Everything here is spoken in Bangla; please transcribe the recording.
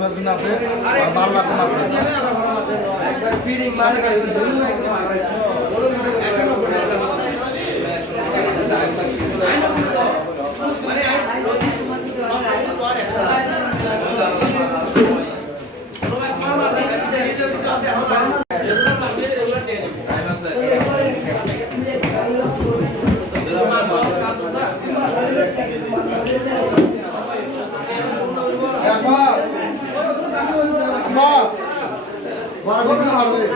ঘুরার জন্য আছে আর বারো লাখ মার্কেট বড় বড় করে